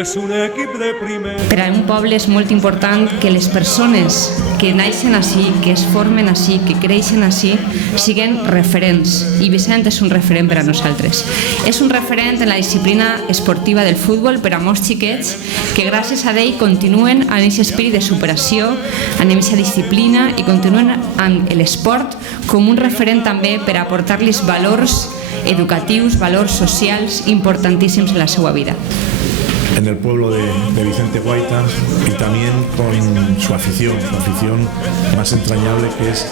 És un equip de primer. Per a un poble és molt important que les persones que naixen així, que es formen així, que creixen així, siguen referents. I Vicent és un referent per a nosaltres. És un referent en la disciplina esportiva del futbol per a molts xiquets que gràcies a ell continuen amb aquest espírit de superació, amb aquesta disciplina i continuen amb l'esport com un referent també per a aportar-los valors educatius, valors socials importantíssims en la seva vida. En el pueblo de Vicente Guaita y también con su afición más entrañable, que es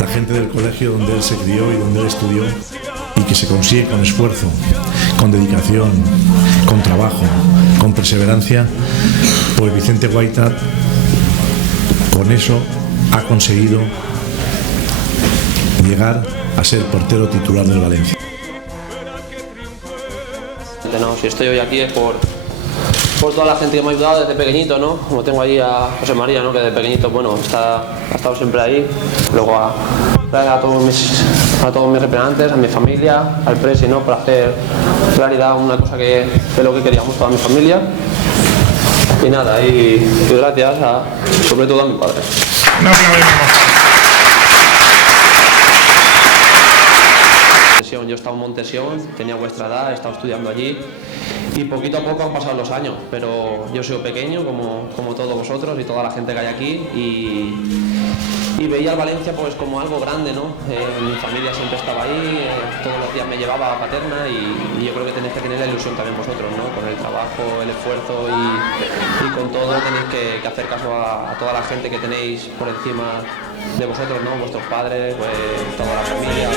la gente del colegio donde él se crió y donde él estudió, y que se consigue con esfuerzo, con dedicación, con trabajo, con perseverancia. Pues Vicente Guaita con eso ha conseguido llegar a ser portero titular del Valencia. No, si estoy hoy aquí es por toda la gente que me ha ayudado desde pequeñito, ¿no? Como tengo ahí a José María, ¿no? Que desde pequeñito, bueno, ha estado siempre ahí. Luego a todos mis representantes, a mi familia, al presi, ¿no? Para hacer realidad una cosa que es lo que queríamos toda mi familia. Y nada, y gracias sobre todo a mi padre. No aplaudimos. Yo estaba en Montesión, tenía vuestra edad, he estado estudiando allí y poquito a poco han pasado los años, pero yo soy pequeño como todos vosotros y toda la gente que hay aquí y veía al Valencia pues como algo grande, ¿no? Mi familia siempre estaba ahí, todos los días me llevaba a Paterna y yo creo que tenéis que tener la ilusión también vosotros, ¿no? Con el trabajo, el esfuerzo y con todo tenéis que hacer caso a toda la gente que tenéis por encima de vosotros, ¿no? Vuestros padres, pues toda la familia.